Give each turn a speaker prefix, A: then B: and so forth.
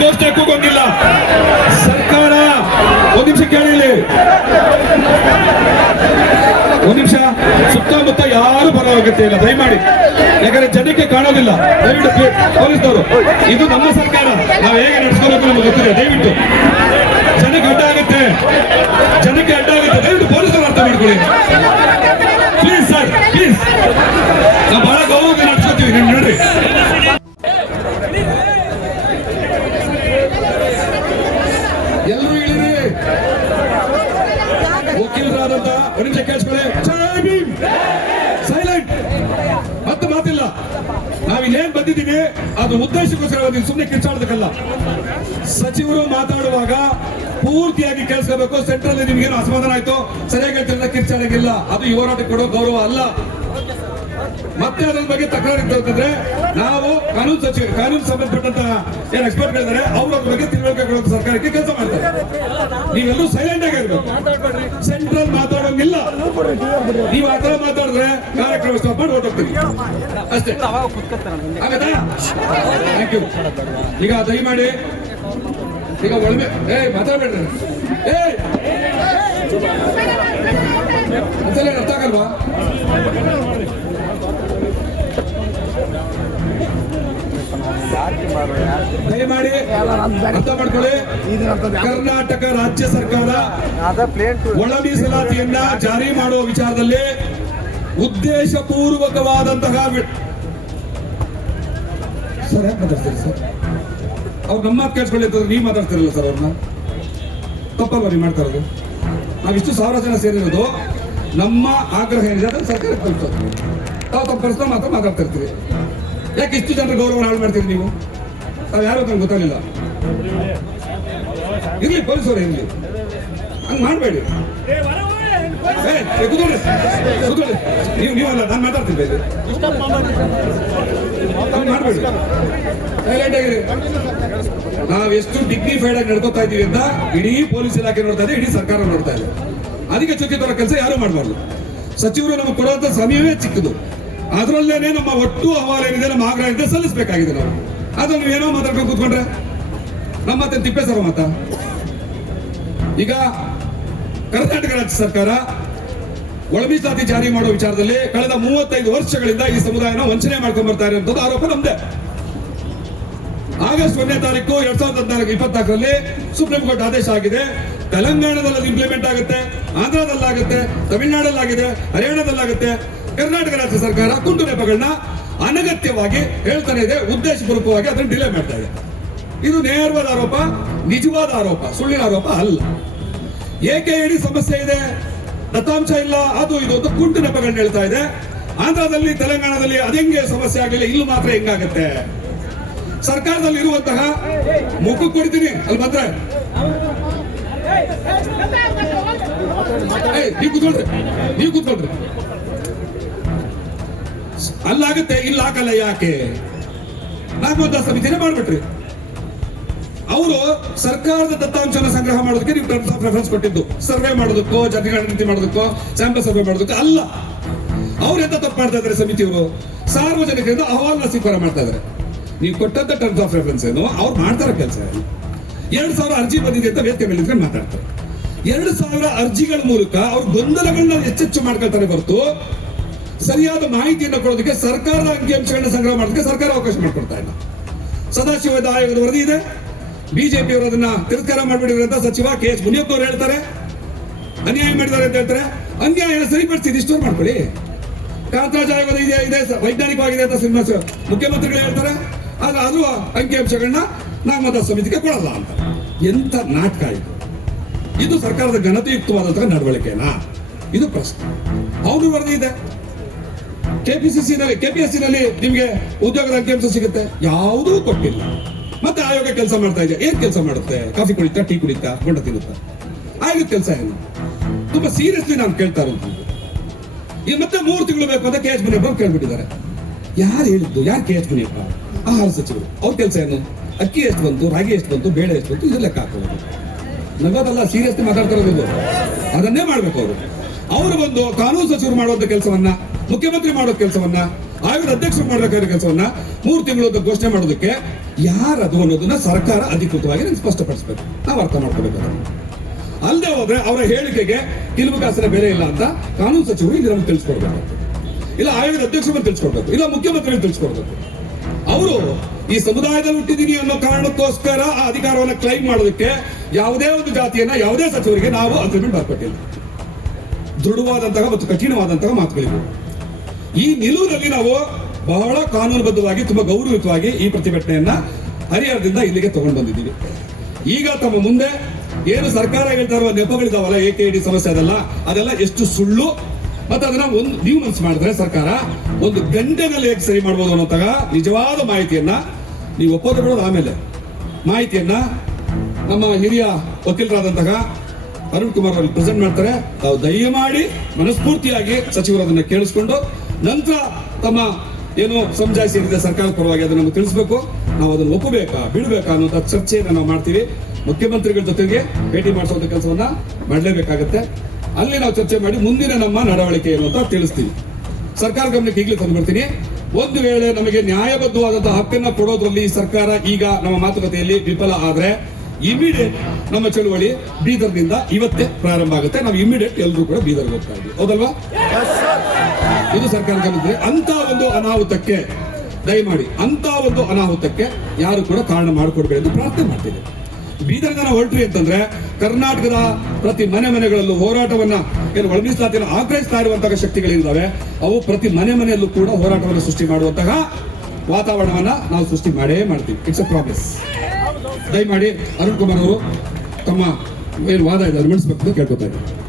A: ಘೋಷಣೆ ಕೂಗೋಂಗಿಲ್ಲ ಸರ್ಕಾರ, ಒಂದ್ ನಿಮಿಷ ಕೇಳಿ. ಒಂದ್ ನಿಮಿಷ, ಸುತ್ತಮುತ್ತ ಯಾರು ಬರೋ ಅಗತ್ಯ ಇಲ್ಲ, ದಯಮಾಡಿ. ಯಾಕಂದ್ರೆ ಜನಕ್ಕೆ ಕಾಣೋದಿಲ್ಲ. ದಯವಿಟ್ಟು ಪ್ಲೀ- ಪೊಲೀಸ್ನವರು, ಇದು ನಮ್ಮ ಸರ್ಕಾರ. ನಾವು ಹೇಗೆ ನಡ್ಸ್ಕೋಬೇಕು ನಮ್ಗೆ ಗೊತ್ತಿದೆ, ದಯವಿಟ್ಟು. ಜನಕ್ಕೆ ಅಡ್ಡ ಆಗುತ್ತೆ. ಜನಕ್ಕೆ ಅಡ್ಡ ಆಗುತ್ತೆ. ದಯವಿಟ್ಟು ಪೊಲೀಸರು ಅರ್ಥ ಮಾಡ್ಕೊಳ್ಳಿ. ವಕೀಲರಾದಂತ ಒಂದು ಕೇಳಿಸ್ಕೊಳ್ಳಿ. ಸೈಲೆಂಟ್ ಮತ್ತೆ ಮಾತಿಲ್ಲ. ನಾವಿಲ್ಲೇನ್ ಬಂದಿದ್ದೀವಿ, ಅದು ಉದ್ದೇಶಕ್ಕೋಸ್ಕರ ಬಂದಿದ್ದೀವಿ ಸುಮ್ಮನೆ ಕಿರ್ಚಾಡೋದಕ್ಕಲ್ಲ. ಸಚಿವರು ಮಾತಾಡುವಾಗ ಪೂರ್ತಿಯಾಗಿ ಕೇಳಿಸ್ಕೋಬೇಕು. ಸೆಂಟ್ರಲ್ ನಿಮ್ಗೇನು ಅಸಮಾಧಾನ ಆಯ್ತು? ಸರಿಯಾಗಿ ಹೇಳ್ತಿಲ್ಲ ಕಿರ್ಚಾಡಂಗಿಲ್ಲ. ಅದು ಈ ಹೋರಾಟಕ್ಕೆ ಕೊಡೋ ಗೌರವ ಅಲ್ಲ. ಮತ್ತೆ ಅದ್ರ ಬಗ್ಗೆ ತಕರಾರು ಕೇಳ್ತಿದ್ರೆ ನಾವು ಕಾನೂನು ಸಚಿವ, ಕಾನೂನು ಸಂಬಂಧಪಟ್ಟಂತಹ ಏನ್ ಎಕ್ಸ್ಪರ್ಟ್ ಹೇಳಿದ್ರೆ ಅವ್ರ ಬಗ್ಗೆ ತಿಳುವಳಿಕೆ ಕೊಡೋದು ಸರ್ಕಾರಕ್ಕೆ ಕೆಲಸ ಮಾಡ್ತಾರೆ. ನೀವೆಲ್ಲರೂ ಸೈಲೆಂಟ್ ಆಗಿರ್ಬೇಕು ಸೆಂಟ್ರಲ್ ಮಾತಾಡೋಂಗಿಲ್ಲ. ನೀವು ಆ ತರ ಮಾತಾಡಿದ್ರೆ ಕಾರ್ಯಕ್ರಮ ಸ್ಟಾಪ್ ಮಾಡಿ ಹೊರಟೋಗ್ತೀವಿ ಅಷ್ಟೇ. ಆಗತ್ತಾ? ಥ್ಯಾಂಕ್ ಯು ಈಗ ದಯಮಾಡಿ, ಈಗ ಒಳಗೆ ಏ, ಮಾತಾಡ್ಬೇಡ್ರಿ. ಏ! ಒಂದ್ಸಲ ಅರ್ಥ ಆಗಲ್ವಾ? ದಯಮಾಡಿ ಅರ್ಥ ಮಾಡ್ಕೊಳ್ಳಿ. ಕರ್ನಾಟಕ ರಾಜ್ಯ ಸರ್ಕಾರ ಒಳ ಮೀಸಲಾತಿಯನ್ನ ಜಾರಿ ಮಾಡುವ ವಿಚಾರದಲ್ಲಿ ಉದ್ದೇಶ ಪೂರ್ವಕವಾದಂತಹ ಸರ್, ಯಾಕೆ ಮಾತಾಡ್ತೀರಿ ಸರ್? ಅವ್ರು ನಮ್ಮ ಮಾತು ಕೇಳಿಸ್ಕೊಳ್ಳಿ ಅಂತಂದ್ರೆ ನೀವು ಮಾತಾಡ್ತಿರಲ್ಲ ಸರ್ ಅವ್ರನ್ನ ತಪ್ಪಲ್ವ ನೀವು ಮಾಡ್ತಾ ಇರೋದು? ನಾವಿಷ್ಟು ಸಾವಿರ ಜನ ಸೇರಿರೋದು ನಮ್ಮ ಆಗ್ರಹ ಏನಿದೆ ಅದನ್ನು ಸರ್ಕಾರಕ್ಕೆ ತಲುಪಿಸೋದು. ತಾವು ತಮ್ಮ ಪರ್ಸನಲ್ ಮಾತ್ರ ಮಾತಾಡ್ತಾ ಇರ್ತೀರಿ. ಯಾಕೆ ಇಷ್ಟು ಜನರ ಗೌರವ ಹಾಳು ಮಾಡ್ತೀರಿ ನೀವು? ನಾವು ಯಾರು ಅಂತ ಗೊತ್ತಾಗಲಿಲ್ಲ. ಇರ್ಲಿ ಪೊಲೀಸರು ಇರ್ಲಿ. ಹಂಗ್ ಮಾಡಬೇಡಿ. ನೀವು ನೀವಲ್ಲ ನಾನು ಮಾತಾಡ್ತೀನಿ ಬೇರೆ ಮಾಡಬೇಡಿ. ಸೈಲೆಂಟ್ ಆಗಿರಿ. ನಾವು ಎಷ್ಟು ಡಿಗ್ನಿಫೈಡ್ ಆಗಿ ನಡ್ಕೋತಾ ಇದೀವಿ ಅಂತ ಇಡೀ ಪೊಲೀಸ್ ಇಲಾಖೆ ನೋಡ್ತಾ ಇದೆ, ಇಡೀ ಸರ್ಕಾರ ನೋಡ್ತಾ ಇದೆ. ಅದಕ್ಕೆ ಚುಕ್ಕಿ ತರೋ ಕೆಲಸ ಯಾರು ಮಾಡಬಾರ್ದು. ಸಚಿವರು ನಮಗೆ ಕೊಡುವಂತ ಸಮಯವೇ ಚಿಕ್ಕದು. ಅದರಲ್ಲೇನೆ ನಮ್ಮ ಒಟ್ಟು ಅಹವಾಲು ಏನಿದೆ, ನಮ್ಮ ಆಗ್ರಹ ಸಲ್ಲಿಸಬೇಕಾಗಿದೆ ನಾವು. ಅದನ್ನು ಏನೋ ಮಾತಾಡ್ಕೊಂಡು ಕೂತ್ಕೊಂಡ್ರೆ? ನಮ್ಮ ಮತ್ತೆ ತಿಪ್ಪೆ ಸರ್ ಮಾತ? ಈಗ ಕರ್ನಾಟಕ ರಾಜ್ಯ ಸರ್ಕಾರ ಒಳಮೀಸಲಾತಿ ಜಾರಿ ಮಾಡುವ ವಿಚಾರದಲ್ಲಿ ಕಳೆದ ಮೂವತ್ತೈದು ವರ್ಷಗಳಿಂದ ಈ ಸಮುದಾಯನ ವಂಚನೆ ಮಾಡ್ಕೊಂಡು ಬರ್ತಾರೆ ಅಂತದ್ದು ಆರೋಪ ನಮ್ದೆ. ಆಗಸ್ಟ್ ಒಂದನೇ ತಾರೀಕು ಎರಡ್ ಸಾವಿರದ ಹದಿನಾಲ್ಕು ಇಪ್ಪತ್ನಾಲ್ಕರಲ್ಲಿ ಸುಪ್ರೀಂ ಕೋರ್ಟ್ ಆದೇಶ ಆಗಿದೆ. ತೆಲಂಗಾಣದಲ್ಲಿ ಅದು ಇಂಪ್ಲಿಮೆಂಟ್ ಆಗುತ್ತೆ, ಆಂಧ್ರದಲ್ಲಾಗುತ್ತೆ, ತಮಿಳುನಾಡಲ್ಲಾಗಿದೆ, ಹರಿಯಾಣದಲ್ಲಾಗುತ್ತೆ. ಕರ್ನಾಟಕ ರಾಜ್ಯ ಸರ್ಕಾರ ಕುಂಟು ನೆಪಗಳನ್ನ ಅನಗತ್ಯವಾಗಿ ಹೇಳ್ತಾನೆ ಇದೆ, ಉದ್ದೇಶಪೂರ್ವಕವಾಗಿ ಅದನ್ನು ಡಿಲೇ ಮಾಡ್ತಾ ಇದೆ. ಇದು ನೇರವಾದ ಆರೋಪ, ನಿಜವಾದ ಆರೋಪ, ಸುಳ್ಳಿನ ಆರೋಪ ಅಲ್ಲ. ಏಕೆ ಇಡೀ ಸಮಸ್ಯೆ ಇದೆ? ದತ್ತಾಂಶ ಇಲ್ಲ, ಅದು ಇದು ಅಂತ ಕುಂಟು ನೆಪಗಳನ್ನ ಹೇಳ್ತಾ ಇದೆ. ಆಂಧ್ರದಲ್ಲಿ, ತೆಲಂಗಾಣದಲ್ಲಿ ಅದೆಂಗೆ ಸಮಸ್ಯೆ ಆಗಲಿಲ್ಲ, ಇಲ್ಲಿ ಮಾತ್ರ ಹೆಂಗಾಗತ್ತೆ? ಸರ್ಕಾರದಲ್ಲಿ ಇರುವಂತಹ ಮುಖ ಕೊಡ್ತೀನಿ, ಅಲ್ಲಿ ಬಂದ್ರೆ. ನೀವು ಕೂತ್ಕೊಳ್ರಿ ನೀವು ಕೂತ್ಕೊಳ್ರಿ. ಅಲ್ಲಾಗುತ್ತೆ, ಇಲ್ಲ ಹಾಕಲ್ಲ ಯಾಕೆ? ನಾಗಮತ ಸಮಿತಿನೇ ಮಾಡ್ಬಿಟ್ರಿ. ಅವರು ಸರ್ಕಾರದ ದತ್ತಾಂಶನ ಸಂಗ್ರಹ ಮಾಡೋದಕ್ಕೆ ನೀವು ಟರ್ಮ್ಸ್ ಆಫ್ ರೆಫರೆನ್ಸ್ ಕೊಟ್ಟಿದ್ದು. ಸರ್ವೆ ಮಾಡೋದಕ್ಕೋ ಜನಗಣತಿ ಮಾಡೋದಕ್ಕೋ ಸ್ಯಾಂಪಲ್ ಸರ್ವೆ ಮಾಡೋದಕ್ಕೋ, ಅಲ್ಲ. ಅವ್ರು ಎಂತ ತಪ್ಪು ಮಾಡ್ತಾ ಇದ್ದಾರೆ ಸಮಿತಿಯವರು ಸಾರ್ವಜನಿಕರಿಂದ ಅಹವಾಲನ್ನ ಸ್ವೀಕಾರ ಮಾಡ್ತಾ ಇದ್ದಾರೆ. ನೀವು ಕೊಟ್ಟಂತ ಟರ್ಮ್ಸ್ ಆಫ್ ರೆಫರೆನ್ಸ್ ಏನು? ಅವ್ರು ಮಾಡ್ತಾರ ಕೆಲಸ. ಎರಡು ಸಾವಿರ ಅರ್ಜಿ ಬಂದಿದೆ ಅಂತ ವೇದಿಕೆ ಮೇಲೆ ಮಾತಾಡ್ತಾರೆ. ಎರಡು ಸಾವಿರ ಅರ್ಜಿಗಳ ಮೂಲಕ ಅವ್ರ ಗೊಂದಲಗಳನ್ನ ಹೆಚ್ಚೆಚ್ಚು ಮಾಡ್ಕೊಳ್ತಾರೆ ಹೊರತು ಸರಿಯಾದ ಮಾಹಿತಿಯನ್ನು ಕೊಡೋದಕ್ಕೆ ಸರ್ಕಾರದ ಅಂಕಿಅಂಶಗಳನ್ನ ಸಂಗ್ರಹ ಮಾಡೋದಕ್ಕೆ ಸರ್ಕಾರ ಅವಕಾಶ ಮಾಡಿಕೊಡ್ತಾ ಇಲ್ಲ. ಸದಾಶಿವ ಆಯೋಗದ ವರದಿ ಇದೆ. ಬಿಜೆಪಿ ಅವರು ಅದನ್ನ ತಿರಸ್ಕಾರ ಮಾಡಿಬಿಟ್ಟಿದ್ರೆ ಅಂತ ಸಚಿವ ಕೆ ಎಸ್ ಮುನಿಯಪ್ಪ ಅವರು ಹೇಳ್ತಾರೆ. ಅನ್ಯಾಯ ಮಾಡಿದ್ದಾರೆ ಅಂತ ಹೇಳ್ತಾರೆ. ಅನ್ಯಾಯ ಸರಿಪಡಿಸಿ ರಿಸ್ಟೋರ್ ಮಾಡ್ಕೊಳ್ಳಿ. ಕಾಂತರಾಜ್ ಆಯೋಗದ ಇದೆ ಇದೆ ವೈಜ್ಞಾನಿಕವಾಗಿದೆ ಅಂತ ಸಿನಿಮಾ ಸ- ಮುಖ್ಯಮಂತ್ರಿಗಳು ಹೇಳ್ತಾರೆ. ಆದ್ರೆ ಅದು ಅಂಕಿಅಂಶಗಳನ್ನ ನಾಮದ ಸಮಿತಿಗೆ ಕೊಡಲ್ಲ ಅಂತ. ಎಂತ ನಾಟಕ ಇದು. ಇದು ಸರ್ಕಾರದ ಘನತೆಯುಕ್ತವಾದಂತಹ ನಡವಳಿಕೆನಾ? ಇದು ಪ್ರಶ್ನೆ. ಅವನು ವರದಿ ಇದೆ. ಕೆಪಿಸಿಸಿ ಕೆಪಿಎಸ್ಸಿ ನಲ್ಲಿ ನಿಮ್ಗೆ ಉದ್ಯೋಗದ ಅಂಕಿಅಂಶ ಸಿಗುತ್ತೆ. ಯಾವುದೂ ಕೊಟ್ಟಿಲ್ಲ. ಮತ್ತೆ ಆಯೋಗ ಕೆಲಸ ಮಾಡ್ತಾ ಇದೆ. ಏನ್ ಕೆಲಸ ಮಾಡುತ್ತೆ? ಕಾಫಿ ಕುಡಿತಾ ಟೀ ಕುಡಿತಾ ಗೊಂಡ ತಿನ್ನುತ್ತಾ? ಆಯೋಗ ಕೆಲಸ ಏನು? ತುಂಬಾ ಸೀರಿಯಸ್ಲಿ ನಾನು ಕೇಳ್ತಾ ಇರೋದು. ಈಗ ಮತ್ತೆ ಮೂರು ತಿಂಗಳು ಬೇಕು ಅಂತ ಕೆ ಎಚ್ ಮುನಿಯಪ್ಪ ಕೇಳ್ಬಿಟ್ಟಿದ್ದಾರೆ. ಯಾರು ಹೇಳಿದ್ದು? ಯಾರು ಕೆ ಎಚ್ ಮುನಿಯಪ್ಪ? ಆಹಾರ ಸಚಿವರು. ಅವ್ರ ಕೆಲಸ ಏನು? ಅಕ್ಕಿ ಎಷ್ಟು ಬಂತು, ರಾಗಿ ಎಷ್ಟು ಬಂತು, ಬೇಳೆ ಎಷ್ಟು ಬಂತು ಇದು ಲೆಕ್ಕ ಹಾಕೋದು. ನಗದಲ್ಲ ಸೀರಿಯಸ್ಲಿ ಮಾತಾಡ್ತಾ ಇರೋದು ಅದನ್ನೇ ಮಾಡ್ಬೇಕು ಅವರು. ಅವರು ಬಂದು ಕಾನೂನು ಸಚಿವರು ಮಾಡುವಂತ ಕೆಲಸವನ್ನ, ಮುಖ್ಯಮಂತ್ರಿ ಮಾಡೋ ಕೆಲಸವನ್ನ, ಆಯೋಗದ ಅಧ್ಯಕ್ಷರು ಮಾಡಬೇಕಾದ ಕೆಲಸವನ್ನ ಮೂರು ತಿಂಗಳು ಘೋಷಣೆ ಮಾಡೋದಕ್ಕೆ ಯಾರದು ಅನ್ನೋದನ್ನ ಸರ್ಕಾರ ಅಧಿಕೃತವಾಗಿ ಸ್ಪಷ್ಟಪಡಿಸಬೇಕು. ನಾವು ಅರ್ಥ ಮಾಡ್ಕೋಬೇಕು ಅಲ್ಲದೆ ಹೋದ್ರೆ ಅವರ ಹೇಳಿಕೆಗೆ ಕಿಲುಬು ಕಾಸಿನ ಬೆಲೆ ಇಲ್ಲ ಅಂತ ಕಾನೂನು ಸಚಿವರು ಇಲ್ಲಿ ನಮ್ಗೆ ತಿಳಿಸ್ಕೊಡ್ಬೇಕು. ಇಲ್ಲ ಆಯೋಗದ ಅಧ್ಯಕ್ಷರು ತಿಳಿಸ್ಕೊಡ್ಬೇಕು. ಇಲ್ಲ ಮುಖ್ಯಮಂತ್ರಿ ತಿಳಿಸ್ಕೊಡ್ಬೇಕು. ಅವರು ಈ ಸಮುದಾಯದಲ್ಲಿ ಹುಟ್ಟಿದೀನಿ ಅನ್ನೋ ಕಾರಣಕ್ಕೋಸ್ಕರ ಆ ಅಧಿಕಾರವನ್ನು ಕ್ಲೈಮ್ ಮಾಡೋದಕ್ಕೆ ಯಾವುದೇ ಒಂದು ಜಾತಿಯನ್ನ, ಯಾವುದೇ ಸಚಿವರಿಗೆ ನಾವು ಅಗ್ರಿಮೆಂಟ್ ಬರ್ಕೊಟ್ಟಿಲ್ಲ ದೃಢವಾದಂತಹ ಮತ್ತು ಕಠಿಣವಾದಂತಹ ಮಾತುಗಳಿವೆ. ಈ ನಿಲುವಿನಲ್ಲಿ ನಾವು ಬಹಳ ಕಾನೂನುಬದ್ಧವಾಗಿ, ತುಂಬಾ ಗೌರವಯುತವಾಗಿ ಈ ಪ್ರತಿಭಟನೆಯನ್ನ ಹರಿಹರದಿಂದ ಇಲ್ಲಿಗೆ ತಗೊಂಡು ಬಂದಿದ್ದೀವಿ. ಈಗ ತಮ್ಮ ಮುಂದೆ ಏನು ಸರ್ಕಾರ ಹೇಳ್ತಾ ಇರುವ ನೆಪಗಳಿದಾವಲ್ಲ ಎ ಕೆ ಡಿ ಸಮಸ್ಯೆ ಅದೆಲ್ಲ ಅದೆಲ್ಲ ಎಷ್ಟು ಸುಳ್ಳು. ಮತ್ತೆ ಅದನ್ನ ಒಂದು ನೀವು ಮನ್ಸು ಮಾಡಿದ್ರೆ ಸರ್ಕಾರ, ಒಂದು ಗಂಟೆನಲ್ಲಿ ಹೇಗೆ ಸರಿ ಮಾಡ್ಬೋದು ಅನ್ನೋತಾಗ ನಿಜವಾದ ಮಾಹಿತಿಯನ್ನ ನೀವು ಒಪ್ಪಂದ ಆಮೇಲೆ. ಮಾಹಿತಿಯನ್ನ ನಮ್ಮ ಹಿರಿಯ ವಕೀಲರಾದಂತಹ ಅರುಣ್ ಕುಮಾರ್ ಅವರು ಪ್ರೆಸೆಂಟ್ ಮಾಡ್ತಾರೆ. ತಾವು ದಯಮಾಡಿ ಮನಸ್ಫೂರ್ತಿಯಾಗಿ ಸಚಿವರು ಅದನ್ನ ಕೇಳಿಸ್ಕೊಂಡು ನಂತರ ತಮ್ಮ ಏನು ಸಮಜಾಯಿಸಿ ಏನಿದೆ ಸರ್ಕಾರದ ಪರವಾಗಿ ಅದನ್ನು ನಮಗೆ ತಿಳಿಸ್ಬೇಕು. ನಾವು ಅದನ್ನು ಒಪ್ಪಬೇಕಾ, ಬಿಡಬೇಕಾ ಅನ್ನೋಂಥ ಚರ್ಚೆಯನ್ನು ನಾವು ಮಾಡ್ತೀವಿ. ಮುಖ್ಯಮಂತ್ರಿಗಳ ಜೊತೆಗೆ ಭೇಟಿ ಮಾಡಿಸುವಂತ ಕೆಲಸವನ್ನ ಮಾಡಲೇಬೇಕಾಗತ್ತೆ. ಅಲ್ಲಿ ನಾವು ಚರ್ಚೆ ಮಾಡಿ ಮುಂದಿನ ನಮ್ಮ ನಡವಳಿಕೆ ಏನು ಅಂತ ತಿಳಿಸ್ತೀವಿ. ಸರ್ಕಾರ ಗಮನಕ್ಕೆ ಈಗಲೇ ತಂದು ಬರ್ತೀನಿ ಒಂದು ವೇಳೆ ನಮಗೆ ನ್ಯಾಯಬದ್ಧವಾದಂತಹ ಹಕ್ಕನ್ನ ಕೊಡೋದ್ರಲ್ಲಿ ಸರ್ಕಾರ ಈಗ ನಮ್ಮ ಮಾತುಕತೆಯಲ್ಲಿ ವಿಫಲ ಆದ್ರೆ ಇಮಿಡಿಯೇಟ್ ನಮ್ಮ ಚಳುವಳಿ ಬೀದರ್ನಿಂದ ಇವತ್ತೇ ಪ್ರಾರಂಭ ಆಗುತ್ತೆ. ನಾವು ಇಮಿಡಿಯೇಟ್ ಎಲ್ಲರೂ ಕೂಡ ಬೀದರ್ಗೆ ಹೋಗ್ತಾ ಇದ್ವಿ. ಹೌದಲ್ವಾ? ಇದು ಸರ್ಕಾರ ಗಮನಿಸಿದ್ರೆ ಅಂತ ಒಂದು ಅನಾಹುತಕ್ಕೆ, ದಯಮಾಡಿ ಅಂತ ಒಂದು ಅನಾಹುತಕ್ಕೆ ಯಾರು ಕೂಡ ಕಾರಣ ಮಾಡಿಕೊಡ್ಬೇಡಿ ಅಂತ ಪ್ರಾರ್ಥನೆ ಮಾಡ್ತೀವಿ ಬೀದರ್ ಜನ ಹೊರಟ್ರಿ ಅಂತಂದ್ರೆ ಕರ್ನಾಟಕದ ಪ್ರತಿ ಮನೆ ಮನೆಗಳಲ್ಲೂ ಹೋರಾಟವನ್ನ, ಏನು ಒಳ ಮೀಸಲಾತಿಯನ್ನು ಆಗ್ರಹಿಸ್ತಾ ಇರುವಂತಹ ಶಕ್ತಿಗಳಿದ್ದಾವೆ. ಅವು ಪ್ರತಿ ಮನೆ ಮನೆಯಲ್ಲೂ ಕೂಡ ಹೋರಾಟವನ್ನು ಸೃಷ್ಟಿ ಮಾಡುವಂತಹ ವಾತಾವರಣವನ್ನ ನಾವು ಸೃಷ್ಟಿ ಮಾಡೇ ಮಾಡ್ತೀವಿ. ಇಟ್ಸ್ ಅ ಪ್ರಾಮಿಸ್ ದಯಮಾಡಿ ಅರುಣ್ ಕುಮಾರ್ ಅವರು ತಮ್ಮ ಏನು ವಾದ ಇದೆ ಅದು ಮಂಡಿಸ್ಬೇಕು ಅಂತ ಕೇಳ್ಕೊತಾ ಇದ್ದೀನಿ.